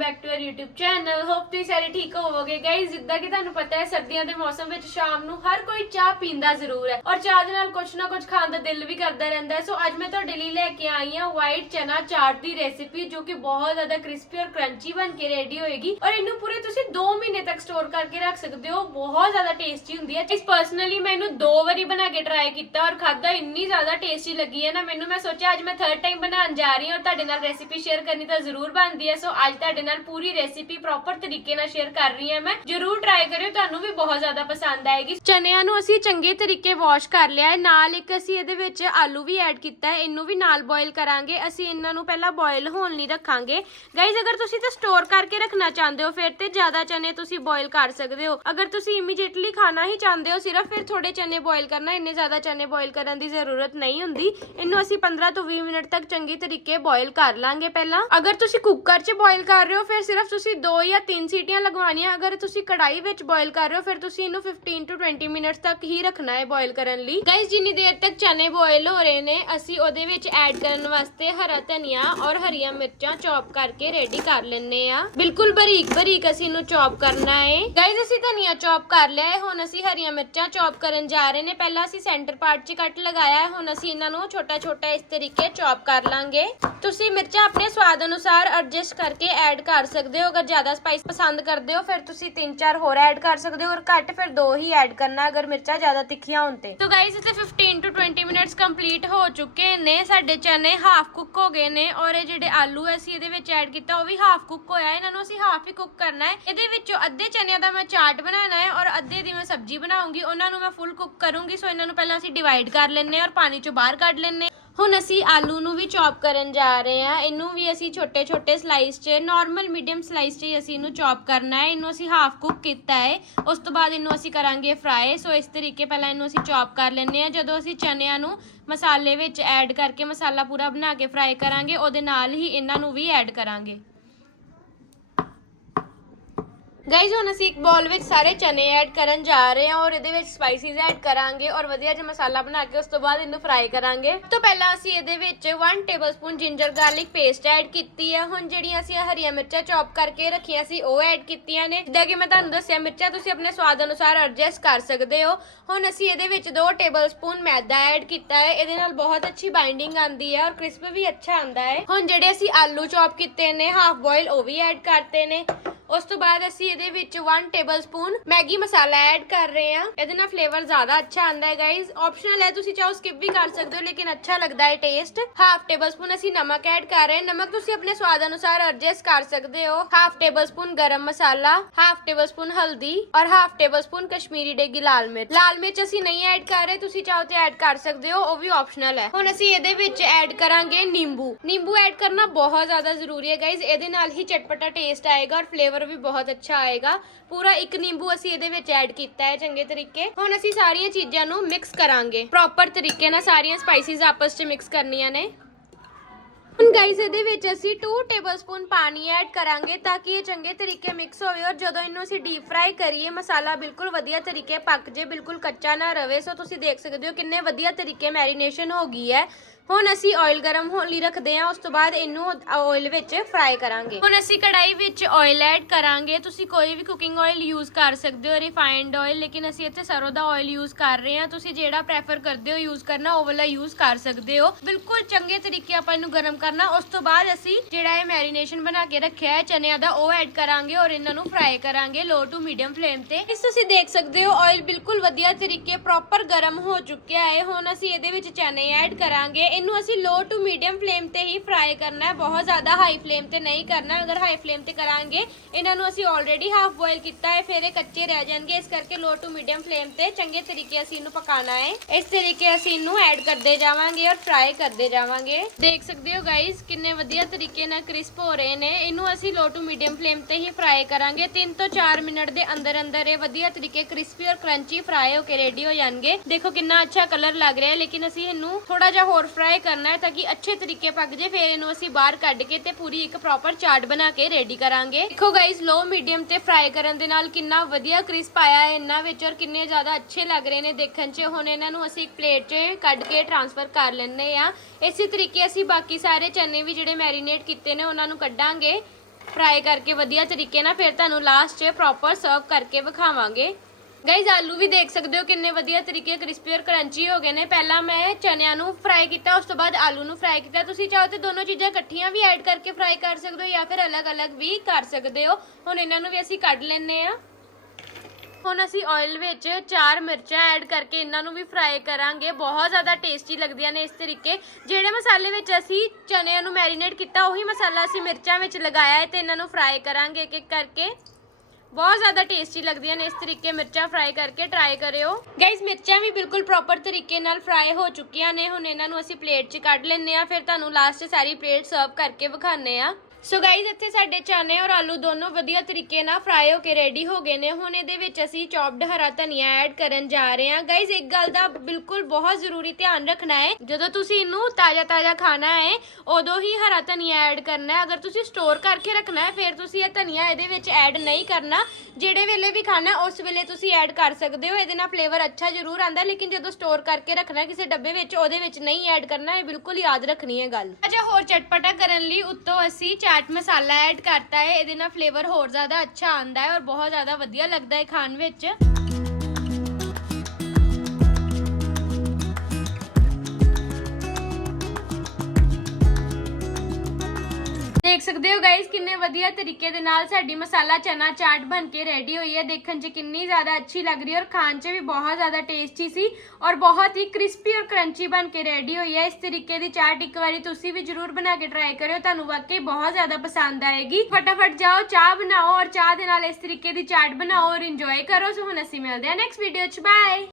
Back to our YouTube channel hope ਤੁਸੀਂ ਸਾਰੇ ਠੀਕ ਹੋਵੋਗੇ। ਗਾਇਜ਼ ਜਿੱਦਾਂ ਕਿ ਤੁਹਾਨੂੰ ਪਤਾ ਹੈ, ਸਰਦੀਆਂ ਦੇ ਮੌਸਮ ਵਿੱਚ ਸ਼ਾਮ ਨੂੰ ਹਰ ਕੋਈ ਚਾਹ ਪੀਂਦਾ ਜ਼ਰੂਰ ਹੈ। ਔਰ ਚਾਹ ਦੇ ਨਾਲ ਕੁਝ ਨਾ ਕੁਝ ਖਾਣ ਦਾ ਦਿਲ ਵੀ ਕਰਦਾ ਰਹਿੰਦਾ ਹੈ। ਸੋ ਅੱਜ ਮੈਂ ਤੁਹਾਡੇ ਲਈ ਲੈ ਕੇ ਆਈ ਹਾਂ ਵਾਈਟ ਚਨਾ ਚਾਟ ਦੀ ਰੈਸਿਪੀ ਜੋ ਕਿ ਬਹੁਤ ਜ਼ਿਆਦਾ ਕ੍ਰਿਸਪੀ ਔਰ ਕਰੰਚੀ ਬਣ ਕੇ ਰੈਡੀ ਹੋਏਗੀ। ਔਰ ਇਹਨੂੰ ਪੂਰੇ ਤੁਸੀਂ 2 ਮਹੀਨੇ ਤੱਕ ਸਟੋਰ ਕਰਕੇ ਰੱਖ ਸਕਦੇ ਹੋ। ਬਹੁਤ ਜ਼ਿਆਦਾ ਟੇਸਟੀ ਹੁੰਦੀ ਹੈ। ਇਸ ਪਰਸਨਲੀ ਮੈਂ ਇਹਨੂੰ ਦੋ ਵਾਰੀ ਬਣਾ ਕੇ ਟਰਾਈ ਕੀਤਾ ਔਰ ਖਾਦਾ ਇੰਨੀ ਜ਼ਿਆਦਾ ਟੇਸਟੀ ਲੱਗੀ ਹੈ ਨਾ। ਮੈਨੂੰ ਮੈਂ ਸੋਚਿਆ ਅੱਜ ਮੈਂ ਥਰਡ ਟਾਈਮ ਬਣਾਉਣ ਜਾ ਰਹੀ ਹਾਂ ਔਰ ਤੁਹਾਡੇ ਨਾਲ ਰੈਸਿਪੀ ਸ਼ੇਅਰ ਕਰਨੀ ਤਾਂ ਜ਼ਰੂਰ ਬਣਦੀ ਹੈ। ਸੋ ਅੱਜ ਤੁਹਾਡੇ ਨਾਲ ਪੂਰੀ ਰੈਸਿਪੀ ਪ੍ਰੋਪਰ ਤਰੀਕੇ ਨਾਲ ਸ਼ੇਅਰ ਕਰ ਰਹੀ ਹਾਂ ਮੈਂ। ਜ਼ਰੂਰ ਟਰਾਈ ਕਰਿਓ, ਤੁਹਾਨੂੰ ਵੀ ਬਹੁਤ ਜ਼ਿਆਦਾ ਪਸੰਦ ਆਏਗੀ। ਚਨਿਆਂ ਨੂੰ ਅਸੀਂ ਚੰਗੇ ਤਰੀਕੇ ਵਾਸ਼ ਕਰ ਲਿਆ ਹੈ। ਨਾਲ ਇੱਕ ਅਸੀਂ ਇਹਦੇ ਵਿੱਚ ਆਲੂ ਵੀ ਐਡ ਕੀਤਾ ਹੈ। ਇਹਨੂੰ ਵੀ ਨਾਲ ਬੋਇਲ ਕਰਾਂਗੇ। ਅਸੀਂ ਇਹਨਾਂ ਨੂੰ ਪਹਿਲਾਂ ਬੋਇਲ ਹੋਣ ਲਈ ਰੱਖਾਂਗੇ। ਗਾਇਜ਼ ਅਗਰ ਤੁਸੀਂ ਤਾਂ ਸਟੋਰ ਕਰਕੇ ਰੱਖਣਾ ਚਾਹੁੰਦੇ ਹੋ, ਫਿਰ ਤੇ ਜ਼ਿਆਦਾ ਚਨੇ ਤੁਸੀਂ ਬੋਇਲ ਕਰ ਸਕਦੇ ਹੋ। ਅਗਰ ਤੁਸੀਂ ਇਮੀਡੀਏਟਲੀ ਖਾਣਾ ਹੀ ਚਾਹੁੰਦੇ ਹੋ, ਸਿਰਫ ਫਿਰ ਥੋੜੇ ਚਨੇ ਬੋਇਲ ਕਰਨਾ। ਇੰਨੇ ਜ਼ਿਆਦਾ ਚਨੇ ਬੋਇਲ ਕਰਨ ਦੀ ਜ਼ਰੂਰਤ ਨਹੀਂ ਹੁੰਦੀ। ਇਹਨੂੰ ਅਸੀਂ 15 ਤੋਂ 20 ਮਿੰਟ ਤੱਕ ਚੰਗੀ ਤਰੀਕੇ ਬੋਇਲ ਕਰ ਲਾਂਗੇ ਪਹਿਲਾਂ। ਅਗਰ ਤੁਸੀਂ ਕੁੱਕਰ 'ਚ ਬੋਇਲ ਕਰ ਰਹੇ ਹੋ ਫਿਰ ਸਿਰਫ ਤੁਸੀਂ 2 ਜਾਂ 3 ਸੀਟੀਆਂ ਲਗਵਾਉਣੀਆਂ। ਅਗਰ ਤੁਸੀਂ ਕੜਾਈ ਵਿੱਚ ਬੋਇਲ ਕਰ ਰਹੇ ਹੋ, ਫਿਰ ਤੁਸੀਂ ਇਹਨੂੰ 15 ਤੋਂ 20 ਮਿੰਟਸ ਤੱਕ ਹੀ ਰੱਖਣਾ ਹੈ ਬੋਇਲ ਕਰਨ ਲਈ। ਗਾਇਸ ਜਿੰਨੀ ਦੇਰ ਤੱਕ ਚਨੇ ਬੋਇਲ ਹੋ ਰਹੇ ਨੇ, ਅਸੀਂ ਉਹਦੇ ਵਿੱਚ ਐਡ ਕਰਨ ਵਾਸਤੇ ਹਰਾ ਧਨੀਆ ਔਰ ਹਰੀਆਂ ਮਿਰਚਾਂ ਚੌਪ ਕਰਕੇ ਰੈਡੀ ਕਰ ਲੈਣੇ ਆ। ਬਿਲਕੁਲ ਬਰੀਕ ਬਰੀਕ ਅਸੀਂ ਇਹਨੂੰ ਚੌਪ ਕਰਨਾ ਹੈ। ਗਾਇਸ ਅਸੀਂ ਧਨੀਆ ਚੌਪ ਕਰ ਲਿਆ ਹੈ। ਹੁਣ ਅਸੀਂ ਹਰੀਆਂ ਮਿਰਚਾਂ ਚੌਪ ਕਰਨ ਜਾ ਰਹੇ ਨੇ। ਪਹਿਲਾਂ ਅਸੀਂ ਸੈਂਟਰ ਪਾਰਟ 'ਚ ਕੱਟ ਲਗਾਇਆ ਹੈ। ਹੁਣ ਅਸੀਂ ਇਹਨਾਂ ਨੂੰ ਛੋਟਾ ਛੋਟਾ ਇਸ ਤਰੀਕੇ ਚੌਪ ਕਰ ਲਾਂਗੇ। ਤੁਸੀਂ ਮਿਰਚਾਂ ਆਪਣੇ ਸਵਾਦ ਅਨੁਸਾਰ ਐਡਜਸਟ ਕਰਕੇ ਐਡ ਕਰ ਸਕਦੇ ਹੋ। ਅਗਰ ਜ਼ਿਆਦਾ ਸਪਾਈਸ ਪਸੰਦ ਕਰਦੇ ਹੋ, ਫਿਰ ਤੁਸੀਂ 3-4 ਹੋਰ ਐਡ ਕਰ ਸਕਦੇ ਹੋ। ਔਰ ਘੱਟ ਫਿਰ ਦੋ ਹੀ ਐਡ ਕਰਨਾ, ਅਗਰ ਮਿਰਚਾਂ ਜ਼ਿਆਦਾ ਤਿੱਖੀਆਂ ਹੋਣ ਤੇ। ਤੋ ਗਾਇਸ ਇਥੇ 15 ਤੋਂ 20 ਮਿੰਟਸ ਕੰਪਲੀਟ ਹੋ ਚੁੱਕੇ ਨੇ। ਸਾਡੇ ਚਨੇ ਹਾਫ ਕੁੱਕ ਹੋ ਗਏ ਨੇ। ਔਰ ਇਹ ਜਿਹੜੇ ਆਲੂ ਅਸੀਂ ਇਹਦੇ ਵਿੱਚ ਐਡ ਕੀਤਾ, ਉਹ ਵੀ ਹਾਫ ਕੁੱਕ ਹੋਇਆ ਇਹਨਾਂ ਨੂੰ ਅਸੀਂ ਹਾਫ ਹੀ ਕੁੱਕ ਕਰਨਾ ਹੈ। ਇਹਦੇ ਵਿੱਚੋਂ ਅੱਧੇ ਚਨਿਆਂ ਦਾ ਮੈਂ ਚਾਟ ਬਣਾਉਣਾ ਹੈ ਔਰ ਅੱਧੇ ਦੀ ਮੈਂ ਸਬਜ਼ੀ ਬਣਾਉਂਗੀ। ਉਹਨਾਂ ਨੂੰ ਮੈਂ ਫੁੱਲ ਕੁੱਕ ਕਰੂੰਗੀ। ਸੋ ਇਹਨਾਂ ਨੂੰ ਪਹਿਲਾਂ ਅਸੀਂ ਡਿਵਾਈਡ ਕਰ ਲੈਣੇ ਹਾਂ ਔਰ ਪਾਣੀ ਚੋਂ ਬਾਹਰ ਕੱਢ ਲੈਣੇ ਹੁਣ ਅਸੀਂ ਆਲੂ ਨੂੰ ਵੀ ਚੌਪ ਕਰਨ ਜਾ ਰਹੇ ਹਾਂ। ਇਹਨੂੰ ਵੀ ਅਸੀਂ ਛੋਟੇ ਛੋਟੇ ਸਲਾਈਸ 'ਚ ਨਾਰਮਲ ਮੀਡੀਅਮ ਸਲਾਈਸ 'ਚ ਹੀ ਅਸੀਂ ਇਹਨੂੰ ਚੌਪ ਕਰਨਾ ਹੈ। ਇਹਨੂੰ ਅਸੀਂ ਹਾਫ ਕੁੱਕ ਕੀਤਾ ਹੈ। ਉਸ ਤੋਂ ਬਾਅਦ ਇਹਨੂੰ ਅਸੀਂ ਕਰਾਂਗੇ ਫਰਾਈ ਸੋ ਇਸ ਤਰੀਕੇ ਪਹਿਲਾਂ ਇਹਨੂੰ ਅਸੀਂ ਚੌਪ ਕਰ ਲੈਂਦੇ ਹਾਂ। ਜਦੋਂ ਅਸੀਂ ਚਨਿਆਂ ਨੂੰ ਮਸਾਲੇ ਵਿੱਚ ਐਡ ਕਰਕੇ ਮਸਾਲਾ ਪੂਰਾ ਬਣਾ ਕੇ ਫਰਾਈ ਕਰਾਂਗੇ, ਉਹਦੇ ਨਾਲ ਹੀ ਇਹਨਾਂ ਨੂੰ ਵੀ ਐਡ ਕਰਾਂਗੇ। ਗਾਈਜ਼ ਹੁਣ ਅਸੀਂ ਇੱਕ ਬੋਲ ਵਿੱਚ ਸਾਰੇ ਚਨੇ ਐਡ ਕਰਨ ਜਾ ਰਹੇ ਹਾਂ ਔਰ ਇਹਦੇ ਵਿੱਚ ਸਪਾਈਸਿਸ ਐਡ ਕਰਾਂਗੇ ਔਰ ਵਧੀਆ ਜਿਹਾ ਮਸਾਲਾ ਬਣਾ ਕੇ ਉਸ ਤੋਂ ਬਾਅਦ ਇਹਨੂੰ ਫਰਾਈ ਕਰਾਂਗੇ। ਤੋਂ ਪਹਿਲਾਂ ਅਸੀਂ ਇਹਦੇ ਵਿੱਚ 1 tablespoon ginger garlic paste add ਕੀਤੀ ਹੈ ਹੁਣ ਜਿਹੜੀਆਂ ਅਸੀਂ ਹਰੀਆਂ ਮਿਰਚਾਂ ਚੌਪ ਕਰਕੇ ਰੱਖੀਆਂ ਸੀ, ਉਹ ਐਡ ਕੀਤੀਆਂ ਨੇ। ਜਿੱਦਾਂ ਕਿ ਮੈਂ ਤੁਹਾਨੂੰ ਦੱਸਿਆ, ਮਿਰਚਾਂ ਤੁਸੀਂ ਆਪਣੇ ਸਵਾਦ ਅਨੁਸਾਰ ਐਡਜਸਟ ਕਰ ਸਕਦੇ ਹੋ। ਹੁਣ ਅਸੀਂ ਇਹਦੇ ਵਿੱਚ 2 ਟੇਬਲਸਪੂਨ ਮੈਦਾ ਐਡ ਕੀਤਾ ਹੈ। ਇਹਦੇ ਨਾਲ ਬਹੁਤ ਅੱਛੀ ਬਾਈਂਡਿੰਗ ਆਉਂਦੀ ਹੈ ਔਰ ਕ੍ਰਿਸਪ ਵੀ ਅੱਛਾ ਆਉਂਦਾ ਹੈ। ਹੁਣ ਜਿਹੜੇ ਅਸੀਂ ਆਲੂ ਚੌਪ ਕੀਤੇ ਨੇ ਹਾਫ ਬੋਇਲ ਉਹ ਵੀ ਐਡ ਕਰਤੇ ਨੇ। ਉਸ ਤੋਂ ਬਾਅਦ ਅਸੀਂ ਇਹਦੇ ਵਿੱਚ 1 ਟੇਬਲਸਪੂਨ ਮੈਗੀ ਮਸਾਲਾ ਐਡ ਕਰ ਰਹੇ ਹਾਂ ਇਹਦੇ ਨਾਲ ਫਲੇਵਰ ਜ਼ਿਆਦਾ ਅੱਛਾ ਆਂਦਾ ਹੈ ਗਾਇਜ਼ ਆਪਸ਼ਨਲ ਹੈ ਤੁਸੀਂ ਚਾਹੋ ਸਕਿਪ ਵੀ ਕਰ ਸਕਦੇ ਹੋ ਲੇਕਿਨ ਅੱਛਾ ਲੱਗਦਾ ਹੈ ਟੇਸਟ ਹਾਫ ਟੇਬਲਸਪੂਨ ਅਸੀਂ ਨਮਕ ਐਡ ਕਰ ਰਹੇ ਹਾਂ ਨਮਕ ਤੁਸੀਂ ਆਪਣੇ ਸਵਾਦ ਅਨੁਸਾਰ ਐਡਜਸਟ ਕਰ ਸਕਦੇ ਹੋ ਹਾਫ ਟੇਬਲਸਪੂਨ ਗਰਮ ਮਸਾਲਾ ਹਾਫ ਟੇਬਲਸਪੂਨ ਹਲਦੀ ਔਰ ਹਾਫ ਟੇਬਲਸਪੂਨ ਕਸ਼ਮੀਰੀ ਡੇਗੀ ਲਾਲ ਮਿਰਚ ਲਾਲ ਮਿਰਚ ਅਸੀਂ ਨਹੀਂ ਐਡ ਕਰ ਰਹੇ ਤੁਸੀਂ ਚਾਹੋ ਤੇ ਐਡ ਕਰ ਸਕਦੇ ਹੋ ਉਹ ਵੀ ਆਪਸ਼ਨਲ ਹੈ ਹੁਣ ਅਸੀਂ ਇਹਦੇ ਵਿੱਚ ਐਡ ਕਰਾਂਗੇ ਨਿੰਬੂ ਨਿੰਬੂ ਐਡ ਕਰਨਾ ਬਹੁਤ ਜ਼ਿਆਦਾ ਜ਼ਰੂਰੀ ਹੈ ਗਾਇਜ਼ ਇਹਦੇ ਨਾਲ ਹੀ ਚਟਪਟਾ ਟੇਸਟ ਆਏਗਾ ਔਰ ਫਲੇਵਰ ਵੀ ਬਹੁਤ ਅੱਛਾ ਆਏਗਾ। ਪੂਰਾ ਇੱਕ ਨਿੰਬੂ ਅਸੀਂ ਇਹਦੇ ਵਿੱਚ ਐਡ ਕੀਤਾ ਹੈ ਚੰਗੇ ਤਰੀਕੇ। ਹੁਣ ਅਸੀਂ ਸਾਰੀਆਂ ਚੀਜ਼ਾਂ ਨੂੰ ਮਿਕਸ ਕਰਾਂਗੇ। ਪ੍ਰੋਪਰ ਤਰੀਕੇ ਨਾਲ ਸਾਰੀਆਂ ਸਪਾਈਸਿਸ ਆਪਸ 'ਚ ਮਿਕਸ ਕਰਨੀਆਂ ਨੇ। ਹੁਣ ਗਾਈਸ ਇਹਦੇ ਵਿੱਚ ਅਸੀਂ 2 ਟੇਬਲਸਪੂਨ ਪਾਣੀ ਐਡ ਕਰਾਂਗੇ ਤਾਂ ਕਿ ਇਹ ਚੰਗੇ ਤਰੀਕੇ ਮਿਕਸ ਹੋਵੇ ਔਰ ਜਦੋਂ ਇਹਨੂੰ ਅਸੀਂ ਡੀਪ ਫਰਾਈ ਕਰੀਏ, ਮਸਾਲਾ ਬਿਲਕੁਲ ਵਧੀਆ ਤਰੀਕੇ ਪੱਕ ਜੇ, ਬਿਲਕੁਲ ਕੱਚਾ ਨਾ ਰਵੇ। ਸੋ ਤੁਸੀਂ ਦੇਖ ਸਕਦੇ ਹੋ ਕਿੰਨੇ ਵਧੀਆ ਤਰੀਕੇ ਮੈਰੀਨੇਸ਼ਨ ਹੋ ਗਈ ਹੈ। ਹੁਣ ਅਸੀਂ ਆਇਲ ਗਰਮ ਹੋਣ ਲਈ ਰੱਖਦੇ ਹਾਂ, ਉਸ ਤੋਂ ਬਾਅਦ ਇਹਨੂੰ ਆਇਲ ਵਿੱਚ ਫਰਾਈ ਕਰਾਂਗੇ। ਹੁਣ ਅਸੀਂ ਕੜਾਈ ਵਿੱਚ ਆਇਲ ਐਡ ਕਰਾਂਗੇ। ਤੁਸੀਂ ਕੋਈ ਵੀ ਕੁਕਿੰਗ ਆਇਲ ਯੂਜ਼ ਕਰ ਸਕਦੇ ਹੋ ਰਿਫਾਈਨਡ ਆਇਲ ਲੇਕਿਨ ਅਸੀਂ ਇੱਥੇ ਸਰੋਂ ਦਾ ਆਇਲ ਯੂਜ਼ ਕਰ ਰਹੇ ਹਾਂ। ਤੁਸੀਂ ਜਿਹੜਾ ਪ੍ਰੈਫਰ ਕਰਦੇ ਹੋ ਯੂਜ਼ ਕਰਨਾ, ਉਹ ਵਾਲਾ ਯੂਜ਼ ਕਰ ਸਕਦੇ ਹੋ। ਬਿਲਕੁਲ ਚੰਗੇ ਤਰੀਕੇ ਆਪਾਂ ਇਹਨੂੰ ਗਰਮ ਕਰਨਾ। ਉਸ ਤੋਂ ਬਾਅਦ ਅਸੀਂ ਜਿਹੜਾ ਇਹ ਮੈਰੀਨੇਸ਼ਨ ਬਣਾ ਕੇ ਰੱਖਿਆ ਹੈ, ਚਨਿਆਂ ਦਾ, ਉਹ ਐਡ ਕਰਾਂਗੇ ਔਰ ਇਹਨਾਂ ਨੂੰ ਫਰਾਈ ਕਰਾਂਗੇ ਲੋ ਟੂ ਮੀਡੀਅਮ ਫਲੇਮ ਤੇ। ਇਸ ਤੁਸੀਂ ਦੇਖ ਸਕਦੇ ਹੋ ਆਇਲ ਬਿਲਕੁਲ ਵਧੀਆ ਤਰੀਕੇ ਪ੍ਰੋਪਰ ਗਰਮ ਹੋ ਚੁੱਕਿਆ ਹੈ। ਹੁਣ ਅਸੀਂ ਇਹਦੇ ਵਿੱਚ ਚਨੇ ਐਡ ਕਰਾਂਗੇ। ਇਹਨੂੰ ਅਸੀਂ ਲੋ ਟੂ ਮੀਡੀਅਮ ਫਲੇਮ ਤੇ ਹੀ ਫਰਾਈ ਕਰਨਾ ਹੈ। ਬਹੁਤ ਜ਼ਿਆਦਾ ਹਾਈ ਫਲੇਮ ਤੇ ਨਹੀਂ ਕਰਨਾ। ਅਗਰ ਹਾਈ ਫਲੇਮ ਤੇ ਕਰਾਂਗੇ, ਇਹਨਾਂ ਨੂੰ ਅਸੀਂ ਆਲਰੇਡੀ ਹਾਫ ਬੋਇਲ ਕੀਤਾ ਹੈ। ਫਿਰ ਇਹ ਕੱਚੇ ਰਹਿ ਜਾਣਗੇ। ਇਸ ਕਰਕੇ ਲੋ ਟੂ ਮੀਡੀਅਮ ਫਲੇਮ ਤੇ ਚੰਗੇ ਤਰੀਕੇ ਅਸੀਂ ਇਹਨੂੰ ਪਕਾਉਣਾ ਹੈ। ਇਸ ਤਰੀਕੇ ਅਸੀਂ ਇਹਨੂੰ ਐਡ ਕਰਦੇ ਜਾਵਾਂਗੇ ਔਰ ਫਰਾਈ ਕਰਦੇ ਜਾਵਾਂਗੇ। ਦੇਖ ਸਕਦੇ ਹੋ ਗਾਇਸ ਕਿੰਨੇ ਵਧੀਆ ਤਰੀਕੇ ਨਾਲ ਕ੍ਰਿਸਪ ਹੋ ਰਹੇ ਨੇ। ਇਹਨੂੰ ਅਸੀਂ ਲੋ ਟੂ ਮੀਡੀਅਮ ਫਲੇਮ ਤੇ ਹੀ ਫਰਾਈ ਕਰਾਂਗੇ। 3 ਤੋਂ 4 ਮਿੰਟ ਦੇ ਅੰਦਰ ਅੰਦਰ ਇਹ ਵਧੀਆ ਤਰੀਕੇ ਕ੍ਰਿਸਪੀ ਔਰ ਕਰੰਚੀ ਫਰਾਈ ਹੋ ਕੇ ਰੈਡੀ ਹੋ ਜਾਣਗੇ। ਦੇਖੋ ਕਿੰਨਾ ਅੱਛਾ ਕਲਰ ਲੱਗ ਰਿਹਾ ਹੈ, ਲੇਕਿਨ ਅਸੀਂ ਇਹਨੂੰ ਥੋੜਾ ਜਿਹਾ ਹੋਰ ਫਰਾਈ ਕਰਨਾ ਹੈ ਤਾਂ ਕਿ ਅੱਛੇ ਤਰੀਕੇ ਪੱਕ ਜੇ ਫਿਰ ਇਹਨੂੰ ਅਸੀਂ ਬਾਹਰ ਕੱਢ ਕੇ ਤੇ ਪੂਰੀ ਇੱਕ ਪ੍ਰੋਪਰ ਚਾਟ ਬਣਾ ਕੇ ਰੈਡੀ ਕਰਾਂਗੇ। ਦੇਖੋ ਗਾਇਸ ਲੋ ਮੀਡੀਅਮ ਤੇ ਫਰਾਈ ਕਰਨ ਦੇ ਨਾਲ ਕਿੰਨਾ ਵਧੀਆ ਕ੍ਰਿਸਪ ਆਇਆ ਹੈ ਇਹਨਾਂ ਵਿੱਚ ਔਰ ਕਿੰਨੇ ਜ਼ਿਆਦਾ ਅੱਛੇ ਲੱਗ ਰਹੇ ਨੇ ਦੇਖਣ 'ਚ। ਹੁਣ ਇਹਨਾਂ ਨੂੰ ਅਸੀਂ ਇੱਕ ਪਲੇਟ 'ਚ ਕੱਢ ਕੇ ਟ੍ਰਾਂਸਫਰ ਕਰ ਲੈਣੇ ਆ ਇਸੇ ਤਰੀਕੇ ਅਸੀਂ ਬਾਕੀ ਸਾਰੇ ਚਨੇ ਵੀ ਜਿਹੜੇ ਮੈਰੀਨੇਟ ਕੀਤੇ ਨੇ ਉਹਨਾਂ ਨੂੰ ਕੱਢਾਂਗੇ। ਫਰਾਈ ਕਰਕੇ ਵਧੀਆ ਤਰੀਕੇ ਨਾਲ ਫਿਰ ਤੁਹਾਨੂੰ ਲਾਸਟ 'ਚ ਪ੍ਰੋਪਰ ਸਰਵ ਕਰਕੇ ਵਿਖਾਵਾਂਗੇ। ਗਾਈਜ਼ ਆਲੂ ਵੀ ਦੇਖ ਸਕਦੇ ਹੋ ਕਿੰਨੇ ਵਧੀਆ ਤਰੀਕੇ ਕ੍ਰਿਸਪੀ ਔਰ ਕਰੰਚੀ ਹੋ ਗਏ ਨੇ। ਪਹਿਲਾਂ ਮੈਂ ਚਨਿਆਂ ਨੂੰ ਫਰਾਈ ਕੀਤਾ, ਉਸ ਤੋਂ ਬਾਅਦ ਆਲੂ ਨੂੰ ਫਰਾਈ ਕੀਤਾ। ਤੁਸੀਂ ਚਾਹੋ ਤੇ ਦੋਨੋਂ ਚੀਜ਼ਾਂ ਇਕੱਠੀਆਂ ਵੀ ਐਡ ਕਰਕੇ ਫਰਾਈ ਕਰ ਸਕਦੇ ਹੋ ਜਾਂ ਫਿਰ ਅਲੱਗ-ਅਲੱਗ ਵੀ ਕਰ ਸਕਦੇ ਹੋ। ਹੁਣ ਇਹਨਾਂ ਨੂੰ ਵੀ ਅਸੀਂ ਕੱਢ ਲੈਨੇ ਆ ਹੁਣ ਅਸੀਂ ਆਇਲ ਵਿੱਚ ਚਾਰ ਮਿਰਚਾਂ ਐਡ ਕਰਕੇ ਇਹਨਾਂ ਨੂੰ ਵੀ ਫਰਾਈ ਕਰਾਂਗੇ। ਬਹੁਤ ਜ਼ਿਆਦਾ ਟੇਸਟੀ ਲੱਗਦੀਆਂ ਨੇ ਇਸ ਤਰੀਕੇ। ਜਿਹੜੇ ਮਸਾਲੇ ਵਿੱਚ ਅਸੀਂ ਚਨਿਆਂ ਨੂੰ ਮੈਰੀਨੇਟ ਕੀਤਾ, ਉਹੀ ਮਸਾਲਾ ਅਸੀਂ ਮਿਰਚਾਂ ਵਿੱਚ ਲਗਾਇਆ ਹੈ ਤੇ ਇਹਨਾਂ ਨੂੰ ਫਰਾਈ ਕਰਾਂਗੇ ਇੱਕ ਇੱਕ ਕਰਕੇ। ਬਹੁਤ ਜ਼ਿਆਦਾ ਟੇਸਟੀ ਲੱਗਦੀਆਂ ਨੇ ਇਸ ਤਰੀਕੇ ਮਿਰਚਾਂ ਫਰਾਈ ਕਰਕੇ ਟਰਾਈ ਕਰਿਓ। ਗਾਇਜ਼ ਮਿਰਚਾਂ ਵੀ ਬਿਲਕੁਲ ਪ੍ਰੋਪਰ ਤਰੀਕੇ ਨਾਲ ਫਰਾਈ ਹੋ ਚੁੱਕੀਆਂ ਨੇ। ਹੁਣ ਇਹਨਾਂ ਨੂੰ ਅਸੀਂ ਪਲੇਟ 'ਚ ਕੱਢ ਲੈਂਦੇ ਆ ਫਿਰ ਤੁਹਾਨੂੰ ਲਾਸਟ 'ਚ ਸਾਰੀ ਪਲੇਟ ਸਰਵ ਕਰਕੇ ਵਿਖਾਉਂਦੇ ਆ ਸੋ ਗਾਇਜ਼ ਇੱਥੇ ਸਾਡੇ ਚਨੇ ਔਰ ਆਲੂ ਦੋਨੋਂ ਵਧੀਆ ਤਰੀਕੇ ਨਾਲ ਫਰਾਈ ਹੋ ਕੇ ਰੈਡੀ ਹੋ ਗਏ ਨੇ। ਹੁਣ ਇਹਦੇ ਵਿੱਚ ਅਸੀਂ ਚੌਪਡ ਹਰਾ ਧਨੀਆ ਐਡ ਕਰਨ ਜਾ ਰਹੇ ਹਾਂ। ਗਾਇਜ਼ ਇੱਕ ਗੱਲ ਦਾ ਬਿਲਕੁਲ ਬਹੁਤ ਜ਼ਰੂਰੀ ਧਿਆਨ ਰੱਖਣਾ ਹੈ। ਜਦੋਂ ਤੁਸੀਂ ਇਹਨੂੰ ਤਾਜ਼ਾ ਤਾਜ਼ਾ ਖਾਣਾ ਹੈ, ਉਦੋਂ ਹੀ ਹਰਾ ਧਨੀਆ ਐਡ ਕਰਨਾ ਹੈ। ਅਗਰ ਤੁਸੀਂ ਸਟੋਰ ਕਰਕੇ ਰੱਖਣਾ ਹੈ, ਫਿਰ ਤੁਸੀਂ ਇਹ ਧਨੀਆ ਇਹਦੇ ਵਿੱਚ ਐਡ ਨਹੀਂ ਕਰਨਾ। ਜਿਹੜੇ ਵੇਲੇ ਵੀ ਖਾਣਾ, ਉਸ ਵੇਲੇ ਤੁਸੀਂ ਐਡ ਕਰ ਸਕਦੇ ਹੋ। ਇਹਦੇ ਨਾਲ ਫਲੇਵਰ ਅੱਛਾ ਜ਼ਰੂਰ ਆਂਦਾ ਲੇਕਿਨ ਜਦੋਂ ਸਟੋਰ ਕਰਕੇ ਰੱਖਣਾ ਕਿਸੇ ਡੱਬੇ ਵਿੱਚ, ਉਹਦੇ ਵਿੱਚ ਨਹੀਂ ਐਡ ਕਰਨਾ, ਇਹ ਬਿਲਕੁਲ ਯਾਦ ਰੱਖਣੀ ਹੈ ਗੱਲ। ਅੱਛਾ, ਹੋਰ ਚਟਪਟਾ ਕਰਨ ਲਈ ਉੱਤੋਂ ਅਸੀਂ ਚਾਟ ਮਸਾਲਾ ਐਡ ਕਰਤਾ ਹੈ, ਇਹਦੇ ਨਾਲ ਫਲੇਵਰ ਹੋਰ ਜ਼ਿਆਦਾ ਅੱਛਾ ਆਉਂਦਾ ਹੈ ਔਰ ਬਹੁਤ ਜ਼ਿਆਦਾ ਵਧੀਆ ਲੱਗਦਾ ਹੈ ਖਾਣ ਵਿੱਚ। ਸਕਦੇ ਹੋ ਗਾਇਸ ਕਿੰਨੇ ਵਧੀਆ ਤਰੀਕੇ ਦੇ ਨਾਲ ਸਾਡੀ ਮਸਾਲਾ ਚਨਾ ਚਾਟ ਬਣ ਕੇ ਰੈਡੀ ਹੋਈ ਹੈ। ਦੇਖਣ 'ਚ ਕਿੰਨੀ ਜ਼ਿਆਦਾ ਅੱਛੀ ਲੱਗ ਰਹੀ ਹੈ ਔਰ ਖਾਣ 'ਚ ਵੀ ਬਹੁਤ ਜ਼ਿਆਦਾ ਟੇਸਟੀ ਸੀ ਔਰ ਬਹੁਤ ਹੀ ਕ੍ਰਿਸਪੀ ਔਰ ਕਰੰਚੀ ਬਣ ਕੇ ਰੈਡੀ ਹੋਈ ਹੈ। ਇਸ ਤਰੀਕੇ ਦੀ ਚਾਟ ਇੱਕ ਵਾਰੀ ਤੁਸੀਂ ਵੀ ਜਰੂਰ ਬਣਾ ਕੇ ਟਰਾਈ ਕਰਿਓ, ਤੁਹਾਨੂੰ ਵਾਕਈ ਬਹੁਤ ਜ਼ਿਆਦਾ ਪਸੰਦ ਆਏਗੀ। ਫਟਾਫਟ ਜਾਓ, ਚਾਹ ਬਣਾਓ ਔਰ ਚਾਹ ਦੇ ਨਾਲ ਇਸ ਤਰੀਕੇ ਦੀ ਚਾਟ ਬਣਾਓ ਔਰ ਇੰਜੋਏ ਕਰੋ। ਸੋ ਹੁਣ ਅਸੀਂ ਮਿਲਦੇ ਹਾਂ ਨੈਕਸਟ ਵੀਡੀਓ 'ਚ। ਬਾਏ